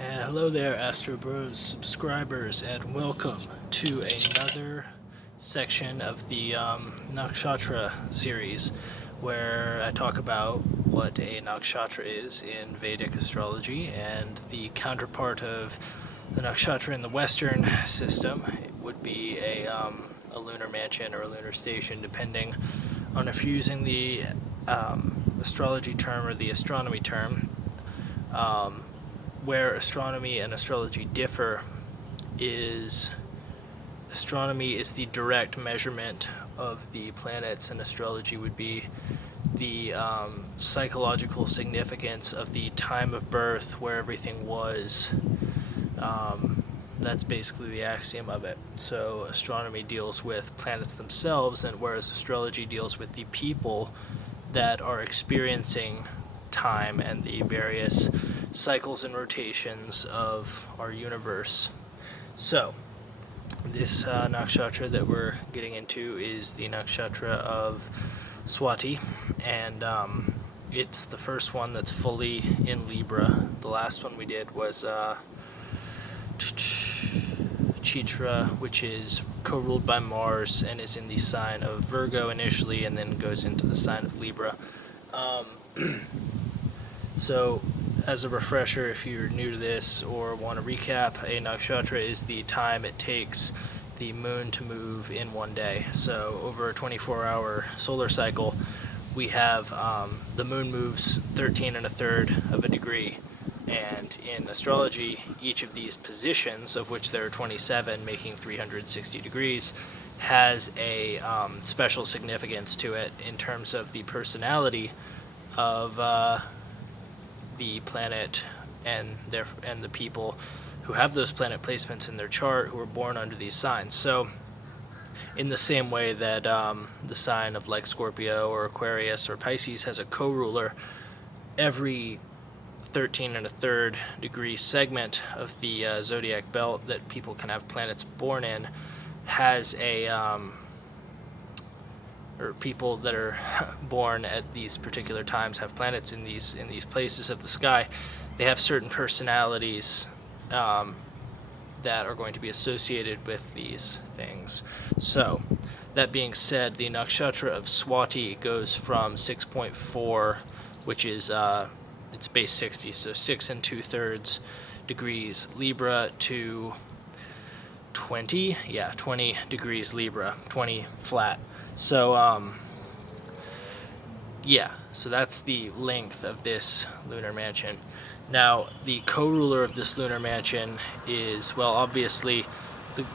Hello there, Astro Bros subscribers, and welcome to another section of the Nakshatra series, where I talk about what a Nakshatra is in Vedic astrology and the counterpart of the Nakshatra in the Western system. It would be a lunar mansion or a lunar station, depending on if you're using the astrology term or the astronomy term. Where astronomy and astrology differ is astronomy is the direct measurement of the planets, and astrology would be the psychological significance of the time of birth, where everything was. That's basically the axiom of it. So astronomy deals with planets themselves, and whereas astrology deals with the people that are experiencing time and the various cycles and rotations of our universe. So, this nakshatra that we're getting into is the nakshatra of Swati, and it's the first one that's fully in Libra. The last one we did was Chitra, which is co-ruled by Mars and is in the sign of Virgo initially, and then goes into the sign of Libra. So, as a refresher, if you're new to this or want to recap, a nakshatra is the time it takes the moon to move in one day. So, over a 24-hour solar cycle, we have the moon moves 13 1/3 of a degree. And in astrology, each of these positions, of which there are 27, making 360 degrees, has a special significance to it in terms of the personality of the planet and the people who have those planet placements in their chart, who are born under these signs. So in the same way that the sign of like Scorpio or Aquarius or Pisces has a co-ruler, every 13 1/3 degree segment of the zodiac belt that people can have planets born in has a or people that are born at these particular times have planets in these places of the sky. They have certain personalities that are going to be associated with these things. So, that being said, the nakshatra of Swati goes from 6.4, which is it's base 60, so 6 2/3 degrees Libra, to 20 degrees Libra, 20 flat. So so that's the length of this lunar mansion. Now, the co-ruler of this lunar mansion is, well, obviously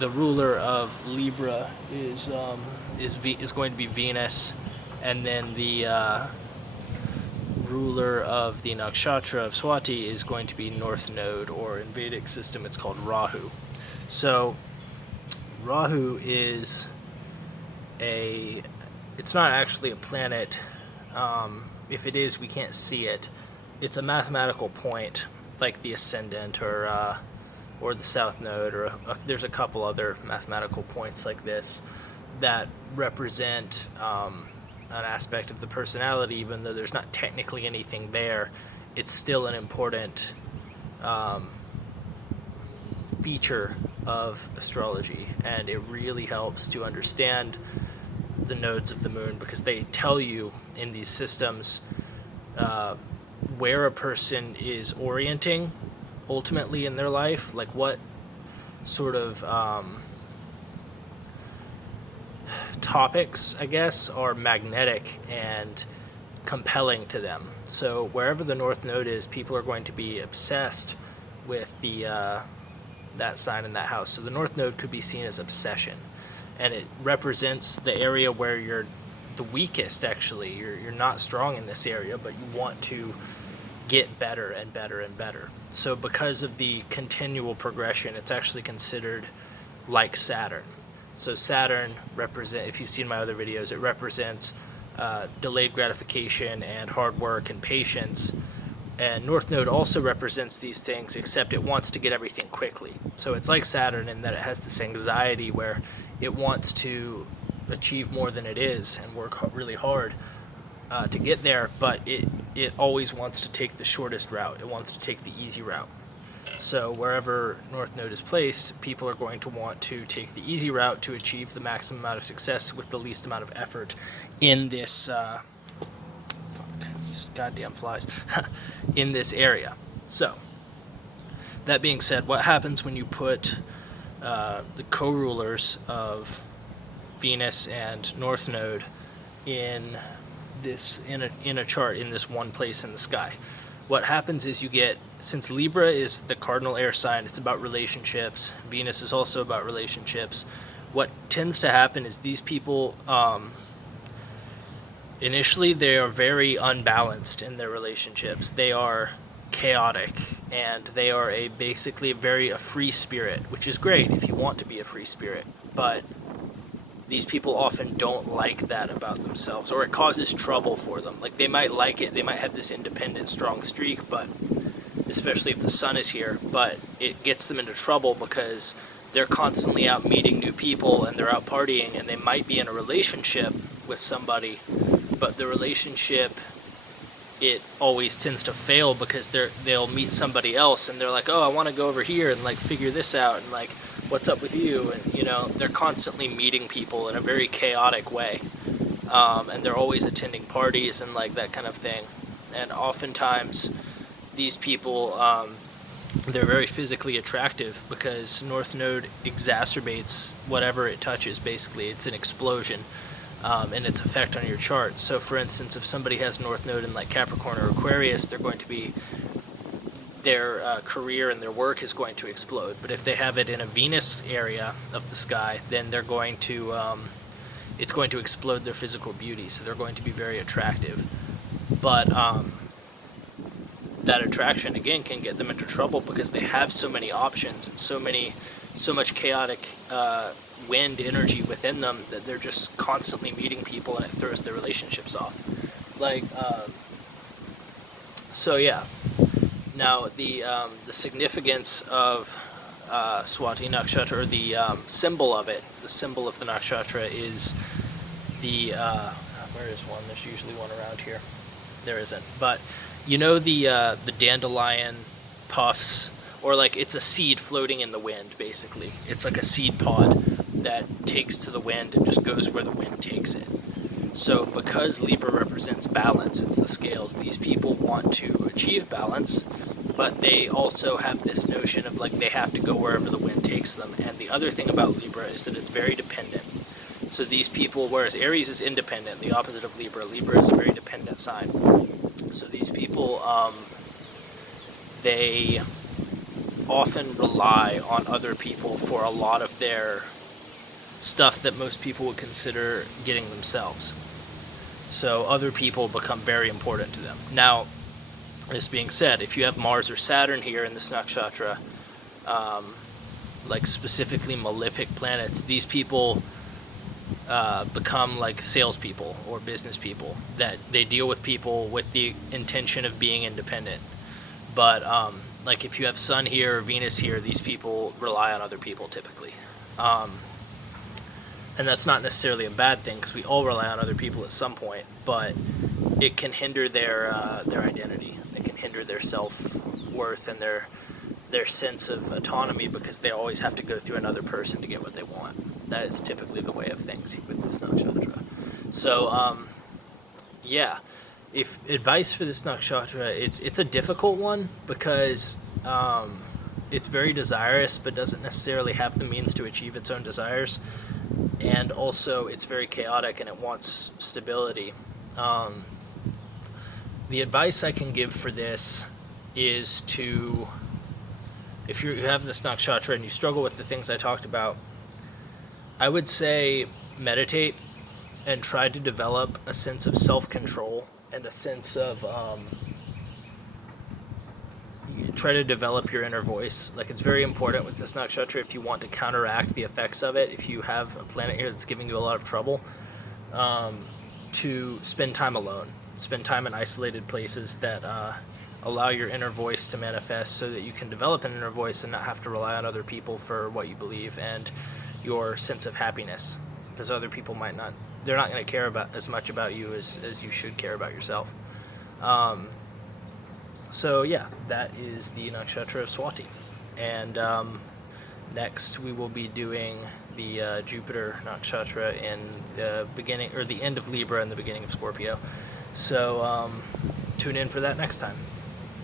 the ruler of Libra is going to be Venus, and then the ruler of the nakshatra of Swati is going to be North Node, or in Vedic system it's called Rahu. So Rahu is it's not actually a planet. If it is, we can't see it. It's a mathematical point, like the ascendant or the south node, or there's a couple other mathematical points like this that represent an aspect of the personality. Even though there's not technically anything there, it's still an important feature of astrology, and it really helps to understand the nodes of the moon, because they tell you in these systems where a person is orienting ultimately in their life, like what sort of topics, I guess, are magnetic and compelling to them. So wherever the North Node is, people are going to be obsessed with that sign in that house. So the North Node could be seen as obsession, and it represents the area where you're the weakest. Actually, you're not strong in this area, but you want to get better and better and better. So because of the continual progression, it's actually considered like Saturn. So Saturn if you've seen my other videos, it represents delayed gratification and hard work and patience. And North Node also represents these things, except it wants to get everything quickly. So it's like Saturn in that it has this anxiety where it wants to achieve more than it is and work really hard to get there, but it always wants to take the shortest route. It wants to take the easy route. So wherever North Node is placed, people are going to want to take the easy route to achieve the maximum amount of success with the least amount of effort in this these goddamn flies in this area. So that being said, what happens when you put the co-rulers of Venus and North Node in a chart in this one place in the sky? What happens is you get, since Libra is the cardinal air sign, it's about relationships. Venus is also about relationships. What tends to happen is these people, initially they are very unbalanced in their relationships. They are chaotic, and they are basically a free spirit, which is great if you want to be a free spirit, but these people often don't like that about themselves, or it causes trouble for them. Like, they might like it, they might have this independent, strong streak, but especially if the sun is here, but it gets them into trouble because they're constantly out meeting new people and they're out partying, and they might be in a relationship with somebody, but the relationship, it always tends to fail because they'll meet somebody else and they're like, oh, I want to go over here and like figure this out, and like, what's up with you? And they're constantly meeting people in a very chaotic way, and they're always attending parties and like that kind of thing. And oftentimes these people, they're very physically attractive because North Node exacerbates whatever it touches. Basically, it's an explosion in its effect on your chart. So for instance, if somebody has North Node in like Capricorn or Aquarius, they're going to be, their career and their work is going to explode. But if they have it in a Venus area of the sky, then they're going to, it's going to explode their physical beauty. So they're going to be very attractive. But that attraction again can get them into trouble because they have so many options and so much chaotic wind energy within them that they're just constantly meeting people, and it throws their relationships off. Like, so yeah. Now the significance of Swati Nakshatra, or the symbol of it, the symbol of the Nakshatra is the where is one? There's usually one around here. There isn't, but the dandelion puffs, or like it's a seed floating in the wind. Basically, it's like a seed pod that takes to the wind and just goes where the wind takes it. So because Libra represents balance, it's the scales, these people want to achieve balance, but they also have this notion of like they have to go wherever the wind takes them. And the other thing about Libra is that it's very dependent. So these people, whereas Aries is independent, the opposite of Libra, Libra is a very dependent sign. So these people, they often rely on other people for a lot of their stuff that most people would consider getting themselves. So other people become very important to them. Now, this being said, if you have Mars or Saturn here in this nakshatra, like specifically malefic planets, these people become like salespeople or business people, that they deal with people with the intention of being independent. But like if you have Sun here or Venus here, these people rely on other people typically. And that's not necessarily a bad thing, because we all rely on other people at some point, but it can hinder their identity. It can hinder their self-worth and their sense of autonomy, because they always have to go through another person to get what they want. That is typically the way of things with this nakshatra. So, yeah, if advice for this nakshatra, it's a difficult one because it's very desirous, but doesn't necessarily have the means to achieve its own desires. And also it's very chaotic and it wants stability. The advice I can give for this is to, if you have this nakshatra and you struggle with the things I talked about, I would say meditate and try to develop a sense of self-control and a sense of try to develop your inner voice. Like, it's very important with this nakshatra, if you want to counteract the effects of it, if you have a planet here that's giving you a lot of trouble, to spend time alone, spend time in isolated places that allow your inner voice to manifest, so that you can develop an inner voice and not have to rely on other people for what you believe and your sense of happiness, because other people might not, they're not going to care about as much about you as you should care about yourself. So yeah, that is the Nakshatra of Swati. And next we will be doing the Jupiter Nakshatra in the beginning or the end of Libra and the beginning of Scorpio. So tune in for that next time.